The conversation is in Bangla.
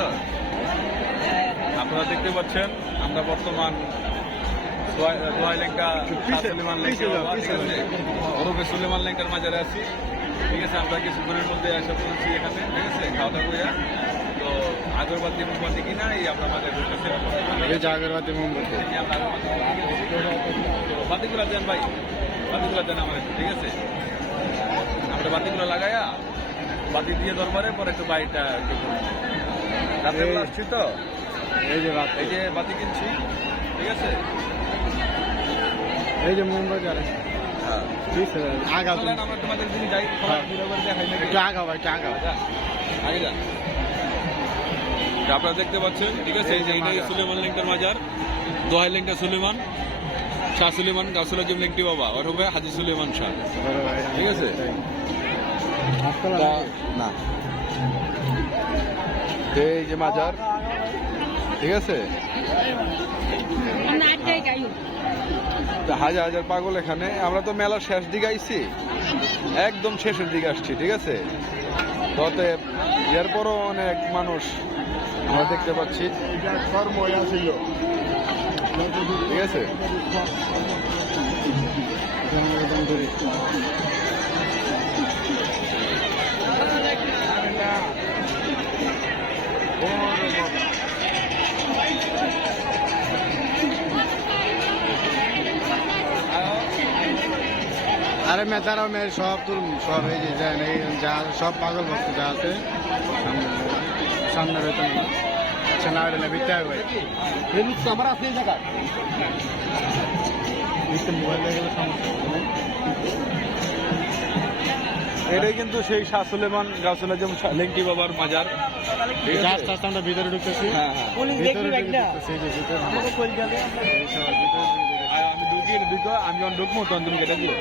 দেখছো? আপনারা দেখতে পাচ্ছেন আমরা বর্তমান সুলেমান লেঙ্কার মাজারে আছি। ঠিক আছে, আমরা কিছুক্ষণের মধ্যে এসে পড়েছি এখানে। ঠিক আছে, খাওয়া দাওয়া করে তো আগরবাতি মোমবাতি কিনা এই আমরা মাজারে ঢুকতেছি। আগরবাতি মোমবাতি বাতিগুলা দেন ভাই, বাতিগুলা দেন আমার। ঠিক আছে, আমরা বাতিগুলো লাগাইয়া বাতি দিয়ে দরবারে পরে একটু বাড়িটা রাতে আসছি তো এই যে বাতি কিনছি। ঠিক আছে, এই যে মোমবাতি আর আগা আমরা তোমাদের দিন যাই দেখাই একটু আগা ভাই, একটু আগা আগে যান। আপনারা দেখতে পাচ্ছেন। ঠিক আছে, এই যে এটাই সুলেমান লেঙ্কার মাজার, দোহাই লেঙ্কা সুলেমান, শাহ সুলেমান গাছুল আজিম লেঙ্কি বাবা ওর হবে হাজি সুলেমান শাহ। ঠিক আছে না, এই যে মাজার। ঠিক আছে, হাজার হাজার পাগল এখানে। আমরা তো মেলার শেষ দিকে আইছি, একদম শেষের দিকে আসছি। ঠিক আছে, ততে এরপরও অনেক মানুষ আমরা দেখতে পাচ্ছি। ঠিক আছে, আরে মেতারা মেয়ে সব তোর সব এই যে যা সব পাগল ভক্ত যা আছে সামনে রয়েছে না। আচ্ছা না না বিতে হবে ভাই, আমার আছে এই জায়গা মোবাইল হয়ে গেলে এটাই কিন্তু সেই শাহ সুলেমান গাছুল আজিম লেঙ্কি বাবার মাজার। আমরা ভিতরে ঢুকতেছি। আমি ঢুকি আমি ঢুকবো তখন তুমি কেটে দিও।